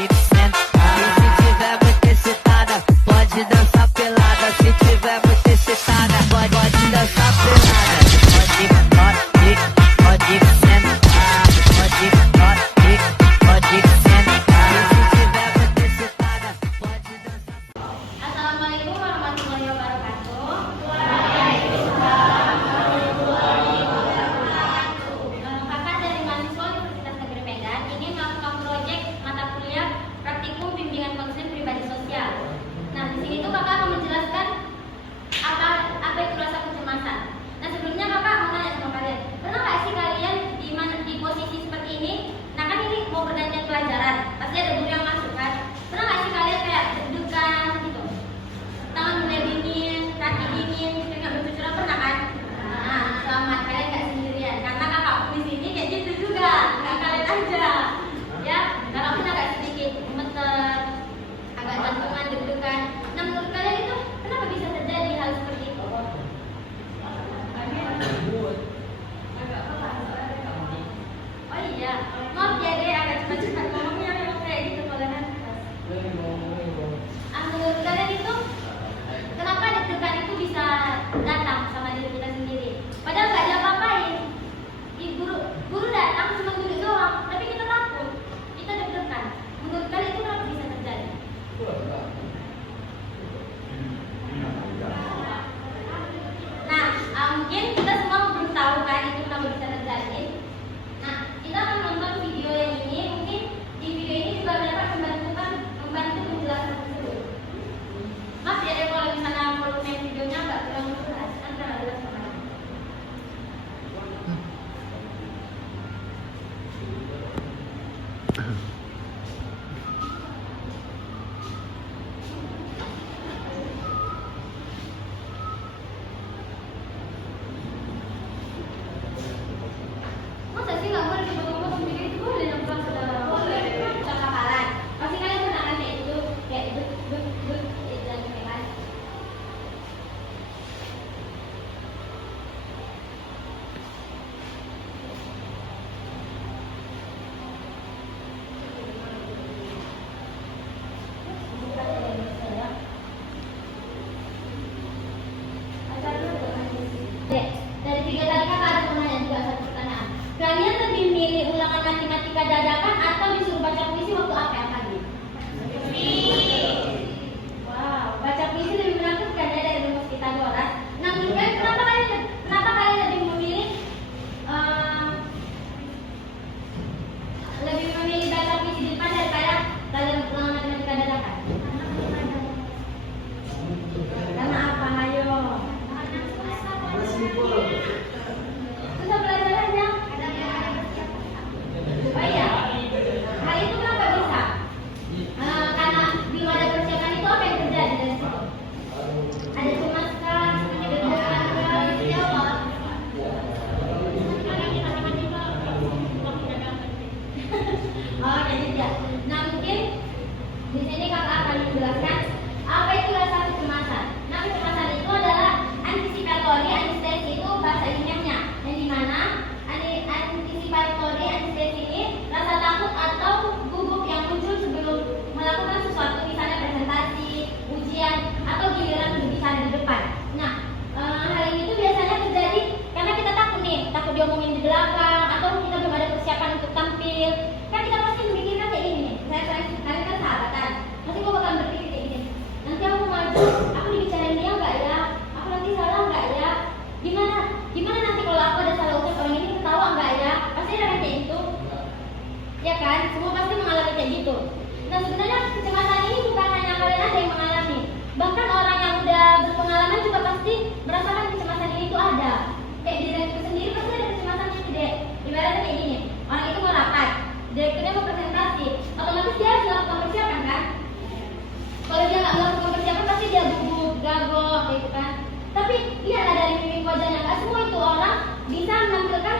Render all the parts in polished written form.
pode sentar. E se tiver muito excitada, pode dançar pelada. Se tiver muito excitada, pode dançar pelada. Pode sentar. Pode sentar. E se tiver muito excitada, pode dançar. Assalamualaikum warahmatullahi wabarakatuh. Kakak dari mahasiswa Universitas Negeri Medan ini melakukan proyek mata kuliah praktikum bimbingan konsen pribadi sosial. Nah, di sini tuh kakak akan menjelaskan apa itu rasa kecemasan. Nah, sebelumnya kakak mau nanya sama kalian, pernah nggak sih kalian di posisi seperti ini? Nah, kan ini mau pergantian pelajaran, pasti ada guru yang masuk kan? Pernah nggak sih kalian kayak deg-degan gitu? Tangan mulai dingin, kaki dingin, nggak berbicara, pernah kan? Nah, selamat, kalian nggak sendirian karena kakak di sini kayak gitu juga, nggak kalian aja. Ya, kakak pun agak sedikit gemeter, agak jantungan, deg-degan. Nah, menurut kalian itu kenapa bisa terjadi hal seperti itu? Oh iya, maaf ya deh, agak cepat-cepat ngomongnya memang kayak gitu kalau nanti. Menurut kalian itu kenapa deg-degan itu bisa datang sama diri kita sendiri? Padahal nggak diapa-apain. Guru datang cuma duduk doang, tapi kita takut, kita deg-degan. Menurut kalian itu kenapa bisa terjadi? Nah, mungkin kita semua belum tahu kan itu kenapa bisa terjadi. Nah, kita akan nonton video yang ini. Mungkin di video ini juga dapat membantu menjelaskan tersebut. Maaf ya deh kalau misalnya volume videonya nggak terlalu jelas, kan nggak jelas sama. Masa sih nggak boleh dipotong-potong video itu? Boleh dong, Bang. Boleh. Contoh hafalan. Pasti kalian pernah kan kayak itu, kayak itu dan kayak kan. Dari tiga tadi kakak ada pertanyaan juga, satu pertanyaan. Kalian lebih milih ulangan matematika dadakan atau disuruh baca puisi waktu APM tadi? Wow, baca puisi lebih menakutkan ya dari rumus Pitagoras. Nah, menurut kalian kenapa kalian lebih memilih baca puisi di depan daripada kalian ulangan matematika dadakan? Karena apa? Ayo. Susah pelajarannya. Oh iya, hal itu kenapa bisa? Karena belum ada persiapan itu, apa yang terjadi dari situ? Ada cemas kah? Deg-degan kah? Siapa? Oh, jadi ya. Nah, mungkin di sini kakak akan menjelaskan apa itu rasa kecemasan. Nah, kecemasan itu adalah antisipatory anxiety, itu bahasa ilmiahnya, yang dimana anticipatory anxiety ini rasa takut atau gugup yang muncul sebelum melakukan sesuatu, misalnya presentasi, ujian, atau giliran berbicara di depan. Nah, hal ini tuh biasanya terjadi karena kita takut nih, takut diomongin di belakang, atau kita belum ada persiapan untuk tampil. Kan kita pasti memikirkan kayak gini nih, kalian kan sahabatan, nanti gue bakal berpikir kayak gini, nanti aku maju, aku dibicarain dia nggak ya, aku nanti salah nggak ya, gimana nanti kalau aku ada salah ucap orang ini ketawa nggak ya, pasti ada kayak gitu, ya kan? Semua pasti mengalami kayak gitu. Nah, sebenarnya kecemasan ini bukan hanya kalian aja yang mengalami, bahkan orang yang udah berpengalaman juga pasti merasakan kecemasan ini tuh ada. Kayak direktur sendiri pasti ada kecemasannya gede. Ibaratnya kayak gini, orang itu mau rapat, direkturnya mau presentasi, otomatis dia harus melakukan persiapan kan? Kalau dia nggak melakukan persiapan pasti dia gugup, gagok, gitu kan? Tapi lihatlah dari mimik wajahnya, nggak semua itu orang bisa menampilkan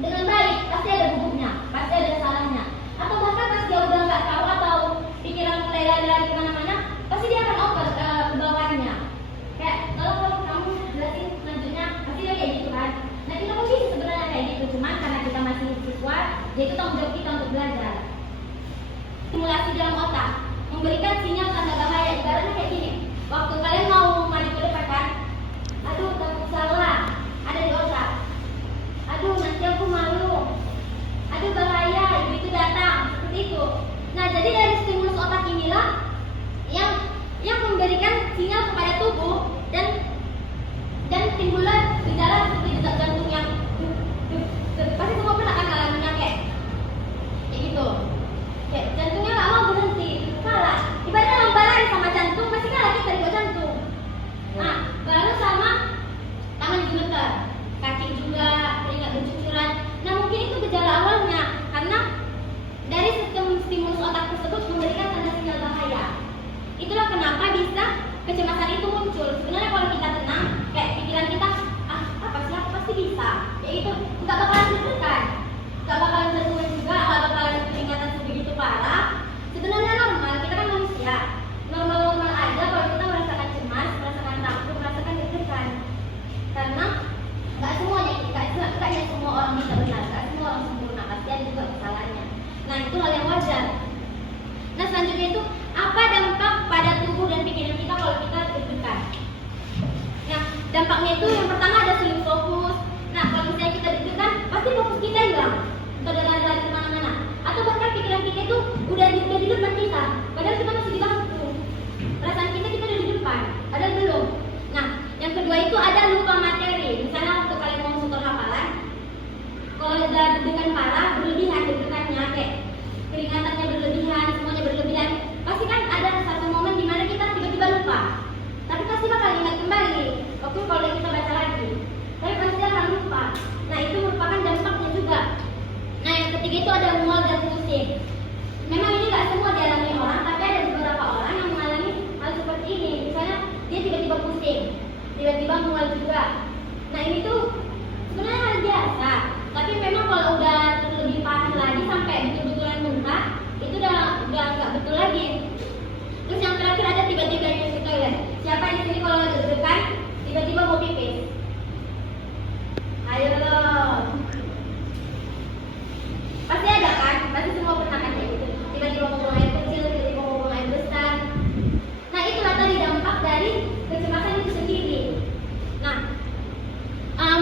dengan baik, pasti ada gugupnya, pasti ada salahnya. Atau bahkan pas dia udah nggak tahu atau pikiran mulai lari-lari kemana-mana, pasti dia akan over ke bawahnya. Kayak kalau kamu jelasin selanjutnya, pasti dia kayak gitu kan? Nah, kita pun bisa sebenarnya kayak gitu, cuman karena kita masih siswa, jadi itu tanggung jawab kita untuk belajar. Simulasi dalam otak, memberikan sinyal tanda bahaya. Ibaratnya kayak gini, waktu kalian mau maju ke depan kan, aduh takut salah, ada di otak. Aduh nanti aku malu, aduh bahaya, ibu itu datang, seperti itu. Nah jadi dari stimulus otak inilah yang memberikan sinyal kepada tubuh dan timbullah gejala seperti detak jantung yang pasti semua pernah kan ngalaminnya kayak gitu. Kayak jantungnya nggak mau berhenti, kalah. Ibaratnya lomba lari sama jantung, pasti kalah kita di jantung. Nah, baru sama tangan gemeter, kaki juga, keringat bercucuran. Nah mungkin itu gejala awalnya karena dari sistem stimulus otak tersebut memberikan tanda sinyal bahaya. Itulah kenapa bisa kecemasan itu muncul. Sebenarnya kalau kita tenang, kayak pikiran kita, apa sih aku pasti bisa. Ya itu nggak bakalan deg-degan, nggak bakalan tertular juga, nggak bakalan keringatan sebegitu parah. Sebenarnya normal, kita kan manusia. Normal-normal aja kalau kita merasakan cemas, merasakan takut, merasakan deg-degan. Karena nggak semuanya, nggak semua orang bisa benar, nggak semua orang sempurna, pasti ada juga kesalahannya. Nah itu hal yang wajar. Nah selanjutnya itu apa dampak pada tubuh dan pikiran kita kalau kita deg-degan? Nah dampaknya itu yang pertama ada sulit fokus. Nah kalau misalnya kita deg-degan, pasti fokus kita hilang, kita udah lari kemana-mana. Atau bahkan pikiran kita itu udah di depan kita, padahal kita masih di bangku. Perasaan kita udah di depan, ada belum? Nah yang kedua itu ada lupa materi. Misalnya waktu kalian mau setor hafalan, kalau udah deg-degan parah, berlebihan deg-degannya, kayak keringatannya berlebihan, semuanya berlebihan, pasti kan ada satu momen di mana kita tiba-tiba lupa. Tapi pasti bakal ingat kembali. Oke, kalau kita baca lagi, tapi pasti akan lupa. Nah itu merupakan dampaknya juga. Nah yang ketiga itu ada mual dan pusing. Memang ini nggak semua dialami orang, tapi ada beberapa orang yang mengalami hal seperti ini. Misalnya dia tiba-tiba pusing, tiba-tiba mual juga. Nah ini tuh sebenarnya hal biasa. Tapi memang kalau udah lebih parah lagi sampai betul-betulan muntah, itu udah nggak betul lagi. Terus yang terakhir ada tiba-tiba yang ke toilet. Siapa di sini kalau deg-degan tiba-tiba mau pipis? Ayo loh. Pasti ada kan? Pasti semua pernah kan kayak gitu. Tiba-tiba mau buang air kecil, tiba-tiba mau buang air besar. Nah itulah tadi dampak dari kecemasan itu sendiri. Nah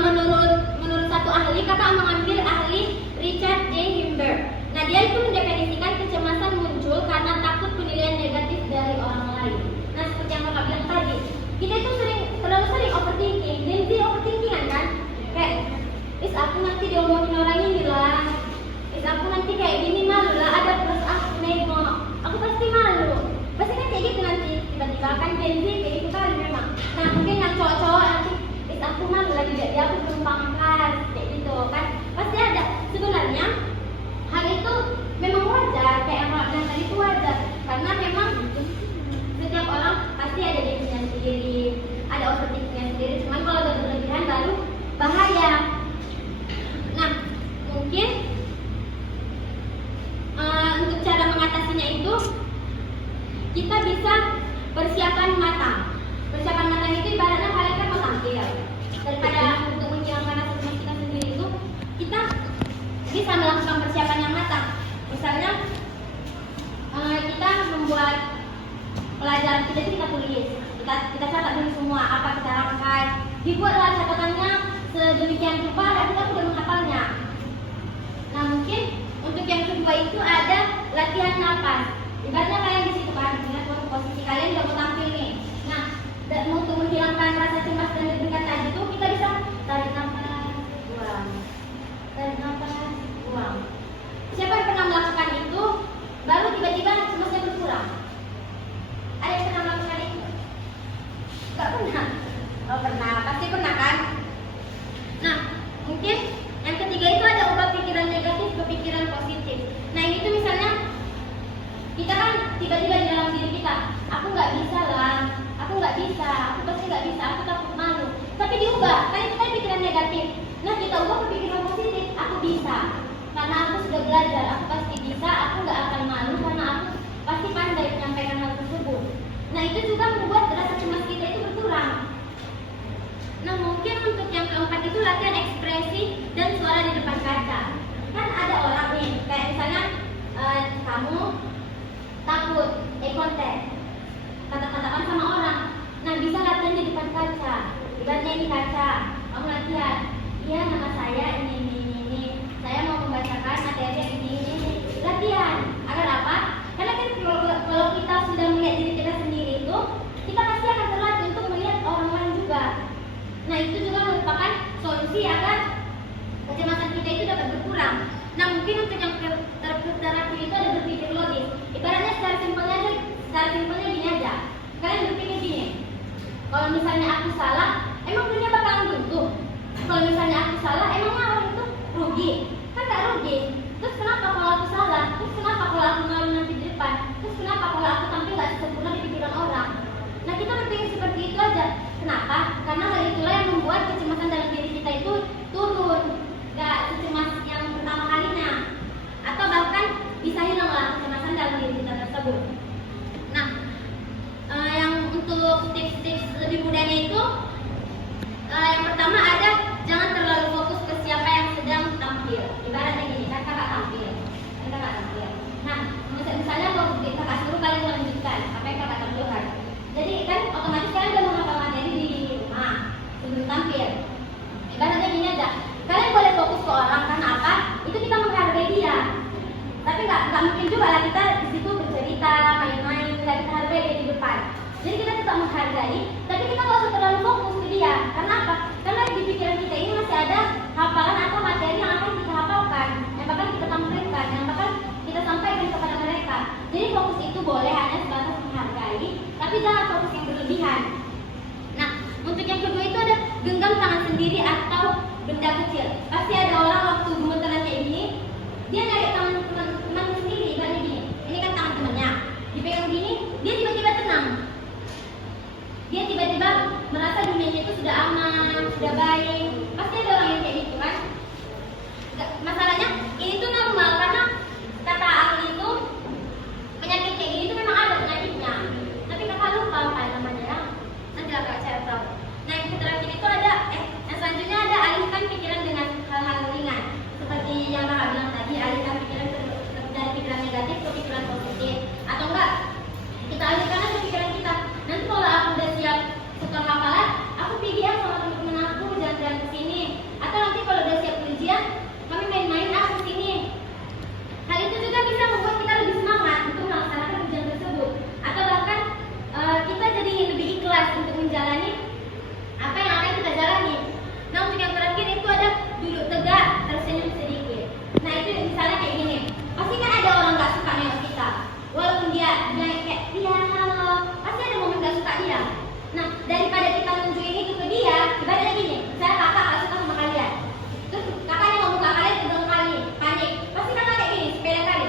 menurut satu ahli, kakak mengambil ahli Richard J. Himberg. Nah dia itu mendefinisikan kecemasan muncul karena takut penilaian negatif dari orang lain. Nah seperti yang kakak bilang tadi, kita itu terlalu sering overthinking. Jadi overthinkingan kan, kayak aku nanti diomongin orang ini lah, aku nanti kayak gini malu lah, ada terus aku nengok, aku pasti malu. Pasti kan kayak gitu nanti, tiba-tiba kan Gen Z kayak gitu kali memang. Nah mungkin yang cowok-cowok nanti aku malu lagi dia aku belum pangkas kayak gitu kan, pasti ada. Sebenarnya hal itu memang wajar, kayak yang bilang tadi itu wajar karena memang setiap orang pasti ada dirinya sendiri, ada overthinkingnya sendiri. Cuman kalau udah berlebihan baru bahaya. Nah mungkin untuk cara mengatasinya itu kita bisa persiapan matang. Persiapan matang itu ibaratnya kalian kan mau tampil, daripada untuk menghilangkan rasa cemas kita sendiri itu, kita bisa melakukan persiapan yang matang. Misalnya kita membuat pelajaran kita itu kita tulis, kita catat dulu semua apa kita rangkai, dibuatlah catatannya sedemikian rupa dan kita sudah menghafalnya. Nah mungkin untuk yang kedua itu ada latihan napas. Ibaratnya kalian di situ kan, ingat posisi kalian udah mau tampil nih. Nah untuk menghilangkan rasa cemas dan deg-degan tadi itu kita bisa tarik nafas, buang, tarik nafas, buang. Siapa yang pernah melakukan itu, baru tiba-tiba cemasnya berkurang? Ada yang pernah melakukan itu? Gak pernah? Oh pernah, pasti pernah kan? Nah mungkin yang ketiga itu ada ubah pikiran negatif ke pikiran positif. Nah ini tuh misalnya kita kan tiba-tiba di dalam diri kita, aku nggak bisa lah, aku nggak bisa, aku pasti nggak bisa, aku takut malu. Tapi diubah, kan itu kan pikiran negatif. Nah kita ubah ke pikiran positif, aku bisa, karena aku sudah belajar, aku pasti bisa, aku nggak akan malu karena aku pasti pandai menyampaikan hal tersebut. Nah itu juga membuat rasa cemas kita itu berkurang. Nah mungkin untuk yang keempat itu latihan ekspresi dan suara di depan kaca. Kan ada orang nih, kayak misalnya kamu konten, kata-katakan sama orang. Nah, bisa latihan di depan kaca. Ibaratnya ini kaca, kamu latihan. Iya, nama saya ini. Saya mau membacakan materi yang ini. Latihan. Agar apa? Karena kan kalau kita sudah melihat diri kita sendiri itu, kita pasti akan terlatih untuk melihat orang lain juga. Nah, itu juga merupakan solusi agar kecemasan kita itu dapat berkurang. Nah, mungkin untuk yang terakhir itu ada berpikir logis. Ibaratnya secara simpelnya gini aja. Kalian berpikir gini. Kalau misalnya aku salah, emang dunia bakalan buntu. Kalau misalnya aku salah, emangnya orang itu rugi? Kan gak rugi. Terus kenapa kalau aku salah? Terus kenapa kalau aku malu nanti di depan? Terus kenapa kalau aku tampil gak sempurna di pikiran orang? Nah, kita berpikir seperti itu aja. Kenapa? Karena hal itulah yang membuat kecemasan dalam diri kita itu turun. Gak secemas yang pertama kalinya. Atau bahkan bisa hilanglah kecemasan dalam diri kita tersebut. Nah, yang untuk tips-tips lebih mudahnya itu, yang pertama ada jangan terlalu fokus ke siapa yang sedang tampil. Ibaratnya gini, kan kakak tampil. Nah, misalnya kalau kakak suruh kalian melanjutkan apa yang kakak tampilkan. Jadi kan otomatis kalian udah menghafal materi di rumah sebelum tampil. Ibaratnya gini aja, kalian boleh fokus ke orang karena apa? Itu kita menghargai dia. Tapi nggak mungkin juga lah kita di situ bercerita, main-main, nggak kita hargai dia di depan. Jadi kita tetap menghargai, tapi kita nggak usah terlalu fokus ke dia. Karena apa? Karena di pikiran kita ini masih ada hafalan atau materi yang akan kita hafalkan, yang bakal kita tampilkan, yang bakal kita sampaikan kepada mereka. Jadi fokus itu boleh hanya sebatas menghargai, tapi jangan fokus yang berlebihan. Nah, untuk yang kedua itu ada genggam tangan sendiri atau benda kecil. Pasti ada orang waktu gemeteran kayak gini, dia nyari tangan teman sendiri, ibaratnya gini. Ini kan tangan temannya, dipegang gini, dia tiba-tiba tenang. Dia tiba-tiba merasa dunianya itu sudah aman, sudah baik. Pasti ada orang yang kayak gitu kan. Masalahnya ini tuh normal karena kata ahli itu penyakit kayak gini tuh memang ada penyakitnya. Tapi kakak lupa apa namanya ya. Nanti lah kak saya tahu. Nah, yang terakhir itu ada yang selanjutnya ada alihkan pikiran dengan hal-hal ringan. Seperti yang kakak bilang tadi, alihkan pikiran dari pikiran negatif ke pikiran positif. Atau enggak, kita alihkan aja pikiran kita. Nanti kalau aku udah siap setor hafalan, aku pergi ya sama teman-teman aku jalan-jalan ke sini. Atau nanti kalau udah siap ujian, kami main-main ke sini. Hal itu juga bisa membuat kita lebih semangat untuk melaksanakan ujian tersebut. Atau bahkan kita jadi lebih ikhlas untuk menjalani apa yang akan kita jalani. Nah, untuk yang terakhir itu ada duduk tegak, tersenyum sedikit. Nah, itu misalnya kayak gini. Pasti kan ada orang gak suka nengok kita. Walaupun dia bilang kayak, iya halo, pasti ada momen gak suka dia. Nah, daripada kita nunjukin itu ke dia, ibaratnya gini, misalnya kakak gak suka sama kalian. Terus kakaknya ngomong ke kalian udah kali, panik. Pasti kakak kayak gini, sepele kali.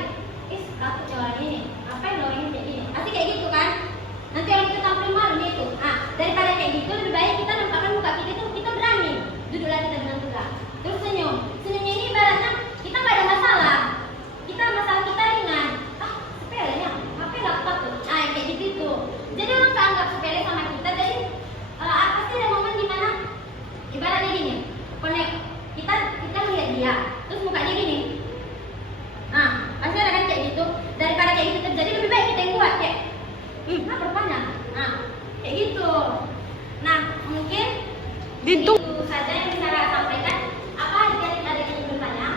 Takut cowok ini, ngapain lo ini kayak gini? Pasti kayak gitu kan? Nanti orang kita tampil malu gitu. Nah, daripada kayak gitu, lebih baik kita nampakkan muka kita itu kita berani. Duduklah kita dengan tegak. Terus senyum. Senyumnya ini ibaratnya kita nggak ada masalah. Masalah kita ringan. Sepele ya, ngapain gak takut? Nah, yang kayak gitu tuh. Jadi orang tak anggap sepele sama kita. Jadi pasti ada momen dimana ibaratnya gini. Kita lihat dia, terus mukanya gini. Nah, pasti ada kan kayak gitu. Daripada kayak gitu terjadi, lebih baik kita yang buat kayak kenapa rupanya? Nah, kayak gitu. Nah, mungkin itu saja yang bisa saya sampaikan. Apa adik-adik ada yang bertanya?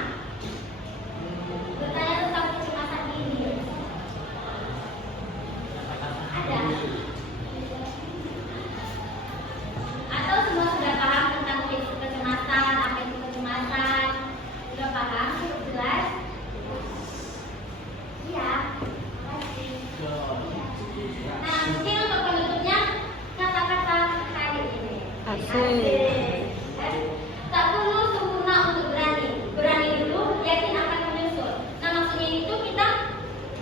Bertanya tentang kecemasan ini. Ada? Atau semua sudah paham tentang kecemasan, apa itu kecemasan? Sudah paham? Jelas? Iya. Nah, mungkin untuk penutupnya kata-kata hari ini. Asik. Tak perlu sempurna untuk berani. Berani dulu, yakin akan menyusul. Nah, maksudnya itu kita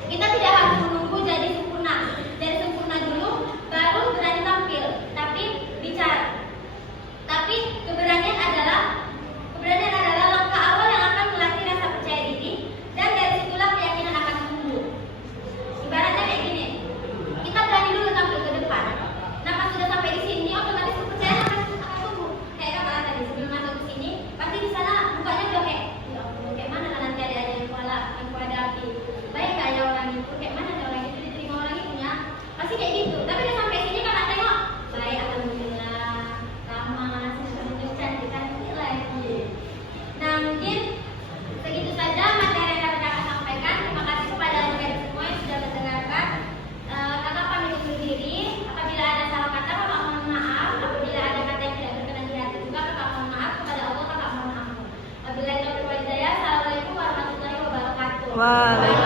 tidak harus menunggu jadi sempurna. Jadi sempurna dulu, baru berani tampil. Tapi keberanian adalah langkah awal yang akan melatih rasa percaya diri, dan dari situlah keyakinan akan tumbuh. Ibaratnya kayak gini, kita berani dulu tampil ke depan. Nah, pas sudah sampai di sini, otomatis kepercayaan akan tumbuh. Waalaikumsalam.